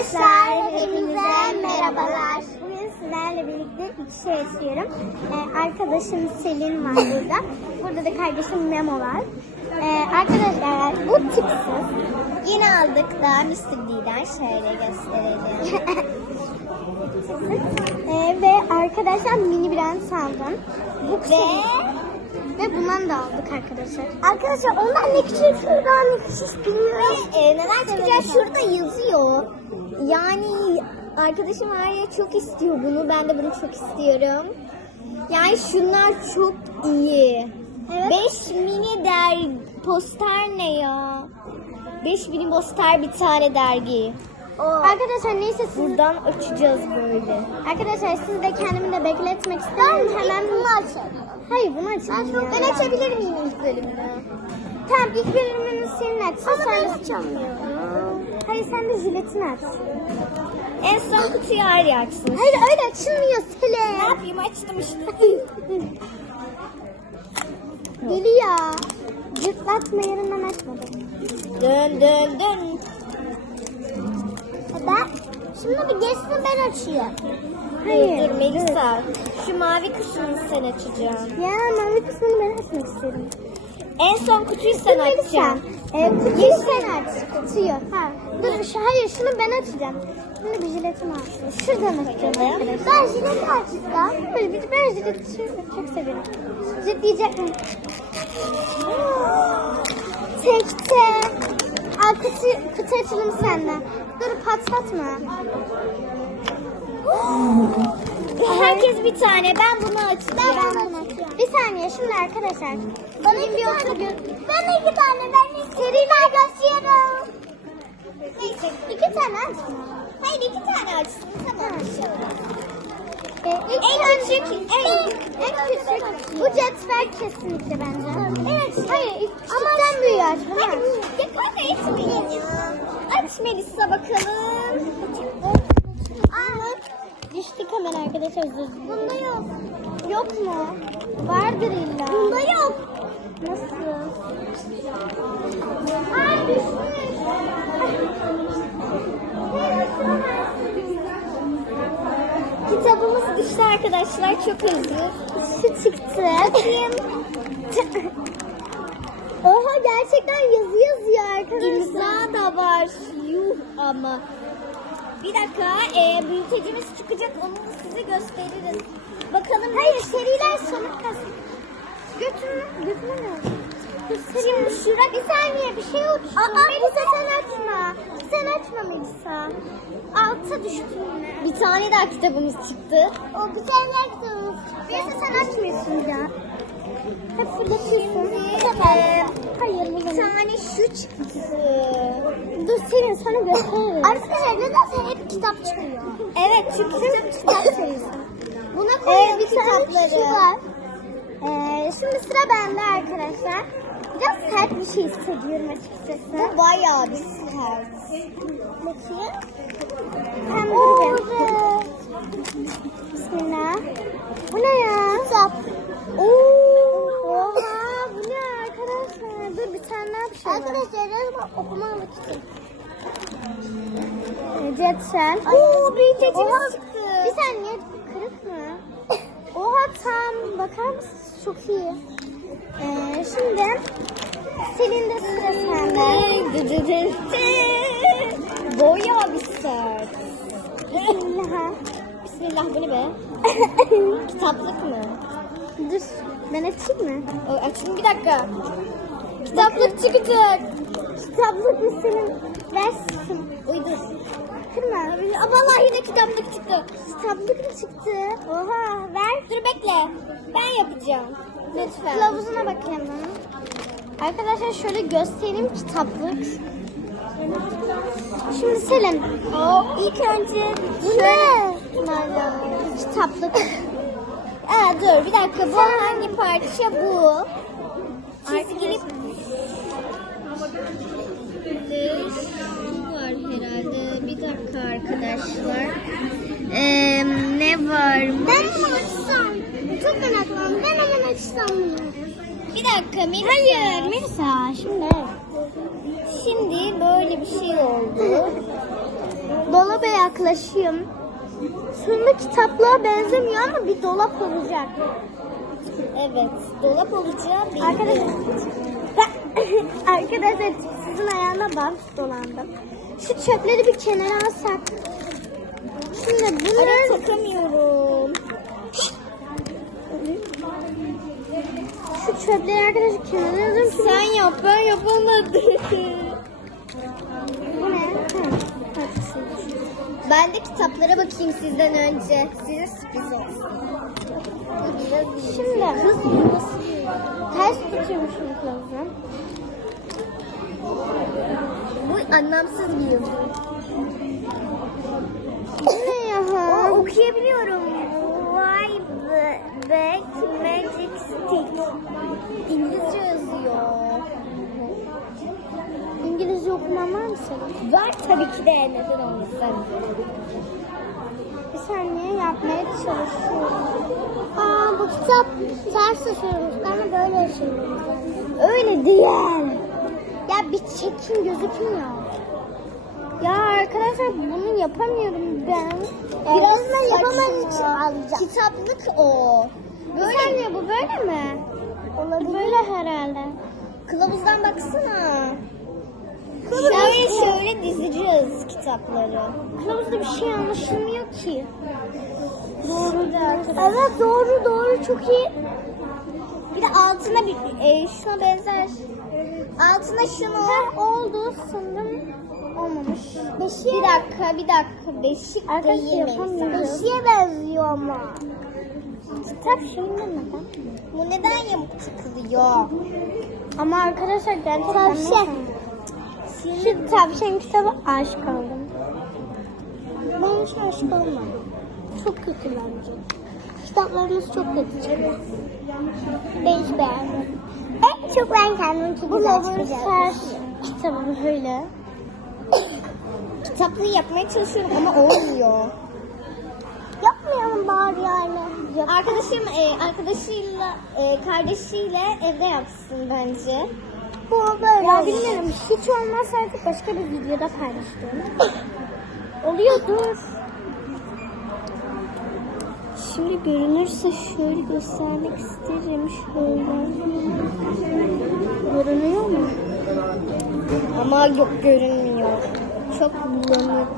Hepinize merhabalar. Bugün sizlerle birlikte iki şey yaşıyorum. Ee, arkadaşım Selin var burada. Burada da kardeşim Memo var. Ee, arkadaşlar bu tipsiz. Yine aldık da Mr. D'den şöyle gösterelim. Ee, ve arkadaşlar mini brand aldım. Bu Ve ve bundan da aldık arkadaşlar. Arkadaşlar ondan ne küçük şuradan ne küçük bilmiyorum. e, neler çıkacak şurada yazıyor. Yani arkadaşım Arya çok istiyor bunu. Ben de bunu çok istiyorum. Yani şunlar çok iyi. Evet. 5 mini der poster ne ya? 5 mini poster bir tane dergi. Arkadaşlar neyse siz Buradan açacağız böyle. Arkadaşlar siz de kendimi de bekletmek istemiyorum. Hemen bunu açalım. Hayır bunu ya. Ben açabilir miyim ilk bölümünü? Tamam ilk bölümünü senin aç. Ama ben açamıyorum. Hayır sen de jiletini aç. En son kutuyu Arya açsın. Hayır öyle açılmıyor Ne Selin. yapayım açtım işte. Deli ya. Cırtlatma yerinden açmadım. Dön dön dön. Ben şimdi bir geçsin ben açayım. Hayır. Dur Melisa. Şu mavi kısmını sen açacaksın. Ya mavi kısmını ben açmak istiyorum. En son kutuyu sen Dur Melisa. açacaksın. E, kutuyu sen aç. Kutuyu. Ha. Dur şu, hayır şunu ben açacağım. Şimdi bir jiletimi açayım. Şuradan açacağım. Ben jileti açacağım. Böyle bir ben jileti çok- çok seviyorum. Jilet yiyecek mi? Tekte. Al kutu, kutu açalım senden. Dur patlatma. Herkes bir tane. Ben bunu açacağım. Ben bunu açıyorum. Bir saniye şimdi arkadaşlar. Bana iki tane. Ben iki tane. Ben iki Serine gösteriyorum. Neyse. İki tane açma. Hayır iki tane açsın. Tamam. Ee, ilk En tane- küçük, en- en küçük. Bu cetvel kesinlikle bence. Evet. Hayır, ilk küçükten büyüğü açma. Hadi yakala etmeyin ya. Aç Melisa bakalım. Aa, düştü kamera arkadaşlar. Bunda yok. Yok mu? Vardır illa. Bunda yok. Nasıl? Ay düşmüş. Kitabımız düştü arkadaşlar. Çok özür. Şu çıktı. Oha gerçekten yazı yazıyor arkadaşlar. İmza da var. Yuh ama. Bir dakika. E, bültecimiz çıkacak. Onu da size gösteririz. Bakalım. Hayır seriler sonu kalsın. Götürme. Götürme ne? Şimdi şura bir saniye bir şey uçtu. Aa, Melisa sen açma. Sen açma Melisa. Alta düştü yine. Bir tane daha kitabımız çıktı. O güzel yaptınız. Melisa sen açmıyorsun ya. Hep fırlatıyorsun. Ee, Hayır Bir tane şu çıktı. Dur senin sana göstereyim. Arkadaşlar nedense hep kitap çıkıyor. Evet çünkü kitap kitap serisi. Buna Evet, koyalım bir kitapları. Şu var. Ee, şimdi sıra bende arkadaşlar. Biraz sert bir şey hissediyorum açıkçası. Bu bayağı bir sert. Bakayım. Hem duracağım. Bismillah. Bu ne ya? Kitap. Oha bu ne arkadaşlar? Dur bir tane daha bir şey var. Arkadaşlar resmen kitap. Cetsel. Oo, cecimiz Oha, çıktı. Bir saniye kırık mı? Oha tam bakar mısınız? Çok iyi. Ee, şimdi Selin de sıra sende. Bayağı bir sert. Bismillah. Bismillah bu ne be? Kitaplık mı? Dur ben açayım mı? Açın bir dakika. Kitaplık çıkacak. Kitaplık mı Selin? Versin. Uydur. Kırma. Vallahi yine kitaplık çıktı. Kitaplık mı çıktı? Oha ver. Dur bekle. Ben yapacağım. Lütfen. Kılavuzuna bakayım. Arkadaşlar şöyle göstereyim kitaplık. Şimdi Selin. O ilk önce Bu ne? Kitaplık. Aa, dur bir dakika bu hangi parça bu? Çizgili Şu var herhalde. Bir dakika arkadaşlar. Ee, ne var? Ben açsam. Çok meraklandım. Ben hemen açsam. Bir dakika Melisa. Hayır Melisa şimdi. Şimdi böyle bir şey oldu. Dolabı yaklaşayım. Sonunda kitaplığa benzemiyor ama bir dolap olacak. Evet. Dolap olacağı belli. Arkadaşlar, arkadaşlar sizin ayağına bant dolandım. Şu çöpleri bir kenara alsak. Şimdi bunları takamıyorum. şu çöpleri arkadaşlar kenara alalım. Sen yap ben yapamadım. bu ne? Ben de kitaplara bakayım sizden önce. Size sürpriz olsun. Şimdi ters tutuyormuşum kılıfı. Bu anlamsız bir. Bu ne ya? O okuyabiliyorum. Why back magic stick? İngilizce yazıyor. İngilizce okuman var mı senin? Var tabii ki de neden olmasın. Saniye yapmaya çalışıyorum. Aa bu kitap ters tutuyormuş. Ben de böyle yaşıyorum. Öyle değil. Ya bir çekin gözükmüyor. Ya arkadaşlar bunu yapamıyorum ben. Biraz ben yapamadığım için alacağım. Kitaplık o. Bir saniye bu böyle mi? Olabilir. Böyle herhalde. Kılavuzdan baksana. Şöyle şöyle dizeceğiz kitapları. Kılavuzda bir şey anlaşılmıyor ki. Doğru Evet doğru doğru çok iyi. Bir de altına bir e, şuna benzer. Altına şunu. Ha, oldu sanırım olmamış. Bir dakika, bir dakika. Beşik Arkadaşlar yapamıyorum. Beşiğe benziyor ama. Kitap şeyinde neden? Bu neden yamuk tıkılıyor? Ama arkadaşlar gerçekten Tavşan. Şu tavşan kitabı aşık oldum. Ben hiç aşık olmadım. Çok kötü bence. Kitaplarımız çok kötü çıkıyor. Ben hiç beğenmedim. En çok ben kendim Bu Lover's kitabı böyle. Kitaplığı yapmaya çalışıyorum ama olmuyor. Yapmayalım bari yani. Arkadaşım e, arkadaşıyla e, kardeşiyle evde yapsın bence. Bu böyle. Ya bilmiyorum. Hiç olmazsa artık başka bir videoda paylaşacağım. Oluyor dur. Şimdi görünürse şöyle göstermek isterim. Şöyle. Görünüyor mu? Ama yok görünmüyor. Çok bulanık.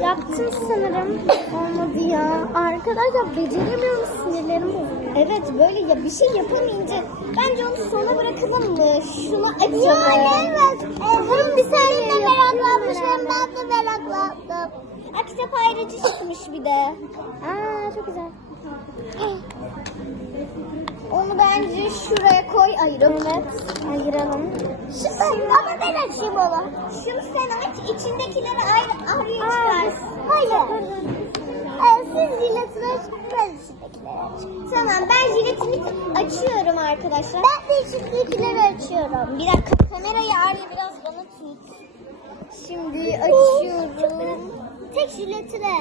Yaptım sanırım. Olmadı ya. Arkadaşlar beceremiyorum sinirlerim bozuluyor. Evet böyle ya bir şey yapamayınca bence onu sona bırakalım mı? Şunu açalım. Yani evet. Hem bir saniye meraklanmış hem ben de meraklandım. Kitap ayrıcı çıkmış bir de. Aa çok güzel. Onu bence şuraya koy ayırıp. Evet. Ayıralım. Şimdi, ama ben açayım onu. Şunu sen aç içindekileri ayrı ayrıya çıkar. Hayır. Ee, siz jiletini açıp ben içindekileri açayım. Tamam ben jiletimi açıyorum arkadaşlar. Ben de içindekileri açıyorum. Bir dakika kamerayı Arya biraz bana tut. Şimdi açıyorum. Tek jiletine.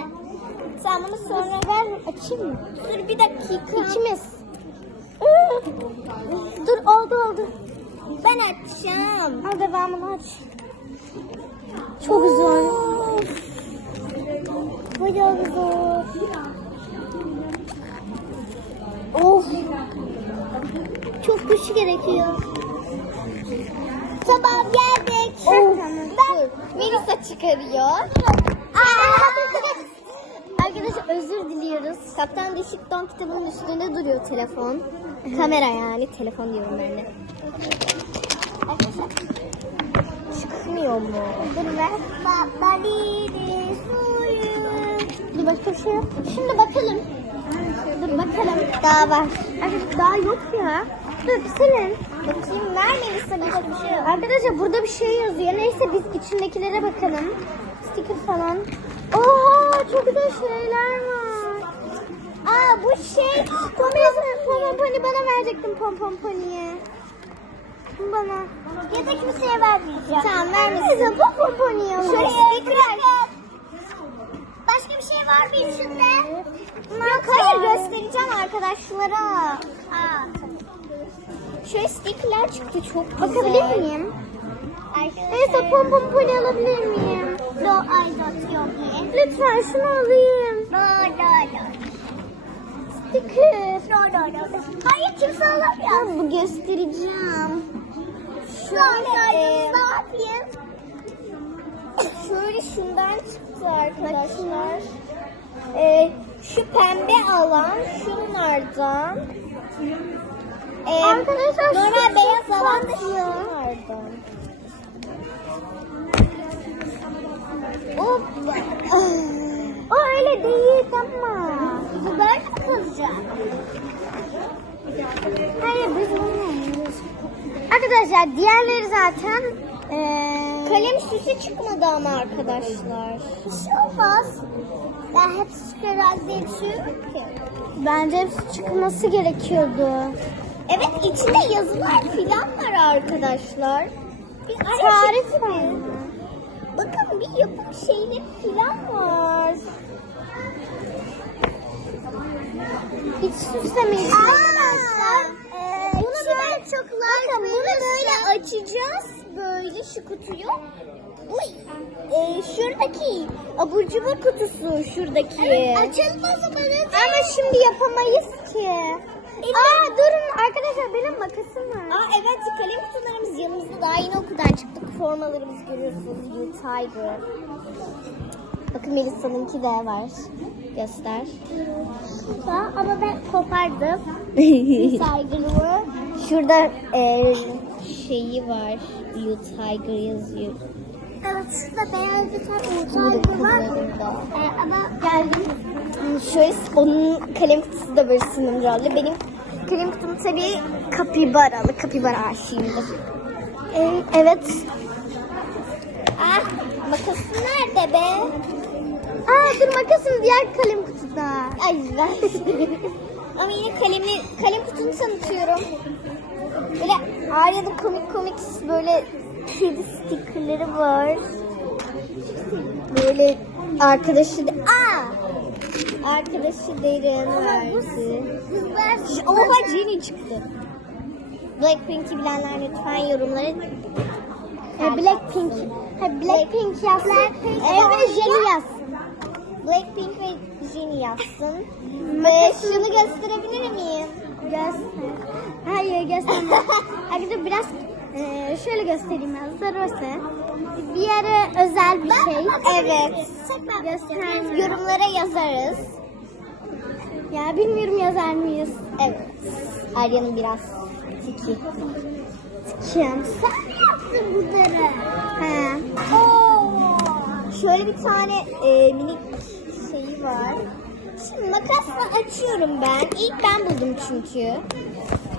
Tamam bunu sonra Ben açayım mı? dur bir dakika. Dur oldu oldu. Ben açacağım. Al devamını aç. Çok güzel. Bayağı güzel. Of. Çok güç gerekiyor. Tamam geldik. Of. Ben Melisa çıkarıyor. Arkadaşlar özür diliyoruz. Kaptan Düşük Don kitabının üstünde duruyor telefon. Kamera yani telefon diyorum ben de. Çıkmıyor mu? dur ver. Dur başka bir şey yok. Şimdi bakalım. Dur bakalım. Daha var. Daha yok ya. Dur senin. Bakayım ver Melisa bir bir şey yok. Arkadaşlar burada bir şey yazıyor. Neyse biz içindekilere bakalım. Sticker falan. Oha çok güzel şeyler var. Bu şey. Pompon pomponi bana verecektin pompon poniye. Bana. Ya da kimseye vermeyeceğim. Tamam vermesin. Pompon poniye Şöyle sticker Başka bir şey var mı içinde? Yok hayır göstereceğim arkadaşlara. Aa, Şöyle stickerler çıktı çok güzel. Bakabilir miyim? Neyse pompon poni alabilir miyim? I don't yok. lütfen şunu alayım. No, no, no. Sticker. No, no, no. Hayır kimse alamıyor. Bu göstereceğim. Şöyle ne yapayım? Şöyle şundan çıktı arkadaşlar. E, şu pembe alan şunlardan. E, Arkadaşlar, normal beyaz alan da şunlardan. Hoppa. O öyle değil ama. Kalacak? Hayır biz bunu Arkadaşlar diğerleri zaten eee Kalem süsü çıkmadı ama arkadaşlar. Hiç şey olmaz. Ben hepsi çıkarız diye düşünüyorum ki. bence hepsi çıkması gerekiyordu. Evet içinde yazılar filan var arkadaşlar. Bir Tarif var. Bakın bir yapım şeyleri filan var. Hiç süslemeyiz. Arkadaşlar eee, bunu böyle çok Bakın bunu böyle açacağız. Böyle şu kutuyu. Bu eee, şuradaki abur cubur kutusu şuradaki. Evet açılmaz Ama şimdi yapamayız ki. Aa durun arkadaşlar benim makasım var. Aa evet kalem kutularımız yanımızda daha yeni okuldan çıktık. Formalarımızı görüyorsunuz. You Tiger. Bakın Melisa'nınki de var. Göster. Ama ben kopardım. Tiger'ı. Şurada e, şeyi var. You Tiger yazıyor. Evet şurada beyaz bir tane uzaylı var. Ee, ama geldim. Hmm, Şöyle onun kalem kutusu da böyle sınırlı. Benim kalem kutum tabii kapibaralı. Kapibara aşığımdır. Ee, evet. Ah makasın nerede be? Aa dur makasım diğer kalem kutuda. Ay ver. Ama yine kalemi, kalem kutunu tanıtıyorum. Böyle Arya'da komik komik böyle kedi stickerları var. Böyle arkadaşı da... Aa! Arkadaşı derin verdi. Kızlar Oha Jenny çıktı. Blackpink'i bilenler lütfen yorumlara e, Blackpink. Ha, Blackpink yazsın. Blackpink. Evet Jenny yazsın. Blackpink ve Yazsın. Ve şunu gösterebilir miyim? Göster. Hayır gösterme. Arkadaşlar biraz e, şöyle göstereyim ben. Zarose. Bir yere özel bir şey. Evet. Göster. Yorumlara yazarız. Ya bilmiyorum yazar mıyız? Evet. Arya'nın biraz tiki. Kim? Sen yaptın bunları. He. Oo. Şöyle bir tane e, minik şeyi var. Şimdi makasla açıyorum ben. İlk ben buldum çünkü.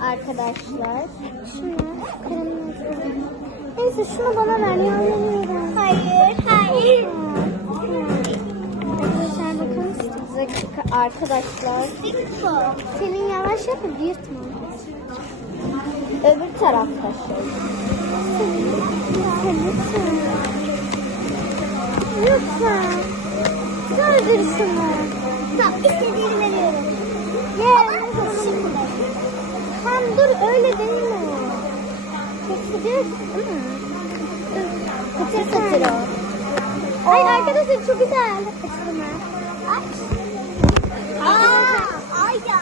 Arkadaşlar. Şunu kalemle açalım. Neyse şunu bana ver. Ya anlamıyorum. Hayır, hayır. Arkadaşlar bakın. Dakika arkadaşlar. Senin yavaş yapıp yırtma. Öbür tarafta şey. Lütfen. Lütfen. Gördür şunu. Tamam, istediğini veriyorum. Ye. Şimdi. Tam dur öyle değil mi? Keseceğiz. Kıtır kıtır o. Hayır arkadaşlar çok güzel. Aç. Aa, Ayda.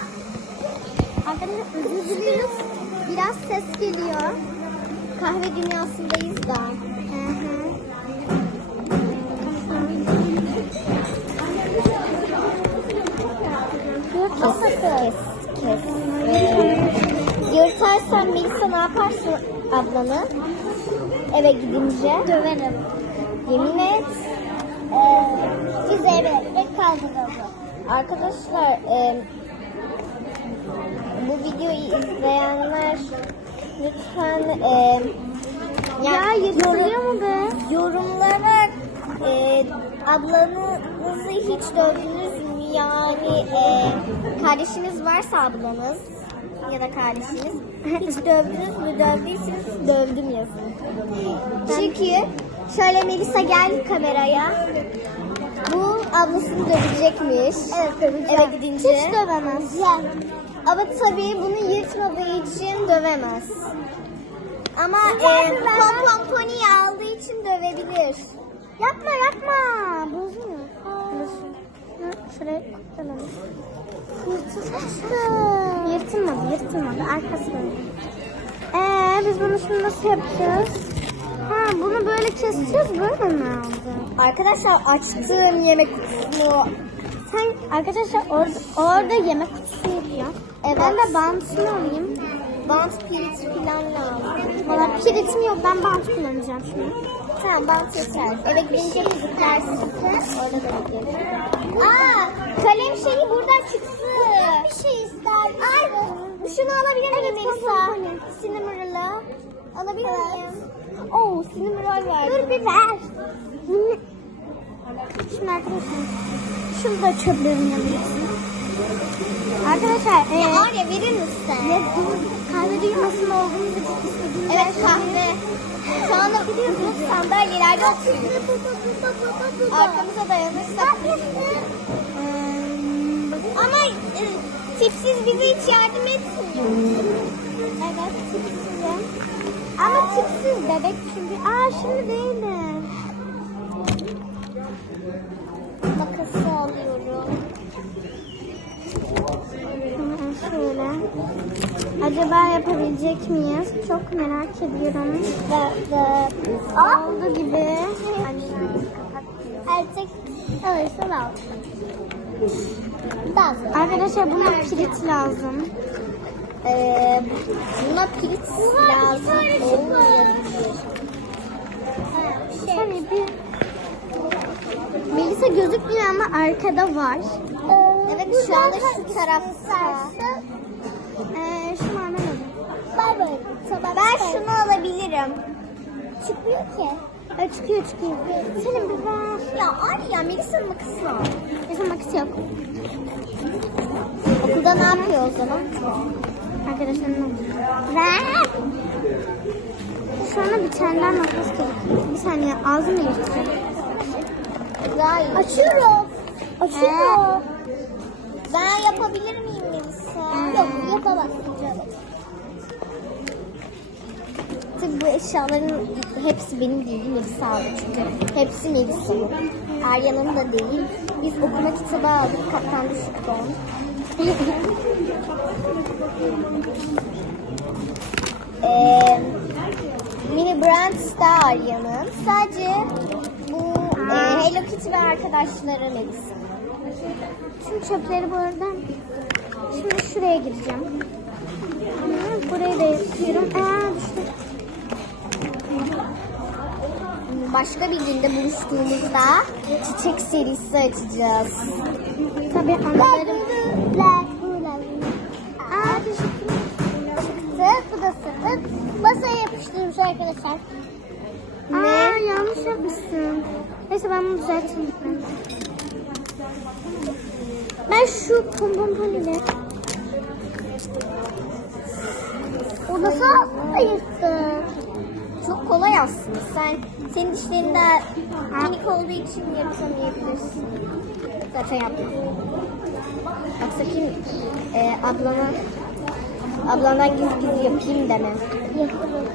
Arkadaşlar özür dileriz. Biraz ses geliyor. Kahve dünyasındayız da. Kes, kes, kes. Yırtarsan Melisa ne yaparsın ablanı? Eve gidince. Döverim. Yemin et. Ee, biz eve hep kaldıralım. Arkadaşlar e, bu videoyu izleyenler lütfen e, Ya yırtılıyor mu be? yorumlara e, ablanızı hiç dövdünüz? Yani e, kardeşiniz varsa ablanız ya da kardeşiniz hiç dövdünüz mü? Dövdüyseniz dövdüm yazın. Çünkü şöyle Melisa gel kameraya. Bu ablasını dövecekmiş. Evet döveceğim. Eve gidince. Hiç dövemez. Ama tabii bunu yırtmadığı için dövemez. Ama e, pompon pony aldığı için dövebilir. Yapma yapma. Bozuyor. Şuraya koyalım. Yırtılmıştı. Yırtılmadı, yırtılmadı. Arkası. Ee, biz bunu şimdi nasıl yapacağız? Ha, bunu böyle keseceğiz, böyle mi aldı? Arkadaşlar açtığım yemek kutusunu Sen arkadaşlar orada, orada yemek kutusu yapıyor. Evet. Ben de bantını alayım. bant pirinç falan lazım. Valla piritim yok, ben bant kullanacağım şimdi. Tamam bant yeter. Eve gidince müziklersin. Orada da gelir. Aa kalem şeyi buradan çıktı. Bir şey ister Ay şunu alabilir miyim Melisa? Cinnamoroll'u. Alabilir miyim? Oo cinnamoroll var. Dur bir ver. Şunu da çöplerini yapıyorsun. Arkadaşlar, Ya ee, Arya verir misin? Ya dur, kahve dünyasında olduğumuz için istediğimiz Evet kahve. Şu anda uzun sandalyelerde oturuyoruz. Arkamıza dayanırsak. Ama e, tipsiz bize hiç yardım etmiyor. Evet, tipsizim. Ama tipsiz bebek çünkü. Aa şimdi değil de. Makası alıyorum. Şöyle. Acaba yapabilecek miyiz? Çok merak ediyorum. Ve, Aa, Oldu gibi. artık alırsan al. Daha sonra. Arkadaşlar buna pirit lazım. Ee, buna pirinç lazım olmayabilir. Hani bir Melisa gözükmüyor ama arkada var. Şu anda şu tarafta. Ee, şu an anlamadım. Bay bay. Ben şunu alabilirim. Çıkmıyor ki. Ee, çıkıyor çıkıyor. Senin bir ver. Ya Arya Melisa'nın makasını al. Mesela makas yok. Okulda ne yapıyor o zaman? Arkadaşlar ne? Ver. Şu anda bir tane daha makas gerekiyor. Bir saniye ağzımı yırtacağım. Açıyorum. Açıyorum. Ben yapabilir miyim Melisa? Yok yapamazsın. Tabii bu eşyaların hepsi benim değil Melisa aldı çünkü. Hepsi Melisa'nın. Arya'nın da değil. Biz okuma kitabı aldık. Kaptan düşük don. Eee Mini Brands da Arya'nın. Sadece bu e, Hello Kitty ve arkadaşları Melisa. Şimdi çöpleri bu arada. Şimdi şuraya gireceğim. Burayı da yapıyorum. Aa düştü. Başka bir günde buluştuğumuzda çiçek serisi açacağız. Tabii anılarım. Aa, çıktı. Bu da sırtı. Masaya yapıştırmış arkadaşlar. Aa yanlış yapmışsın. Neyse ben bunu düzelteyim. Ben şu pompon ile O nasıl ayırttı? Çok kolay aslında. Sen senin dişlerinden minik olduğu için yapamayabilirsin. Zaten yapma. Bak sakın e, ablana ablana gizli gizli yapayım deme. Yaparım.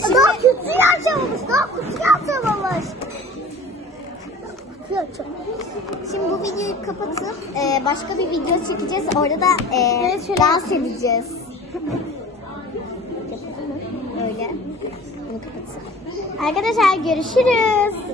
Şimdi... Daha kutuyu açamamış. Daha kutuyu açamamış. Kutuyu açamamış. Şimdi bu videoyu kapatıp e, başka bir video çekeceğiz. Orada da e, Evet, şöyle- dans edeceğiz. Öyle. Bunu kapatsın. Arkadaşlar görüşürüz.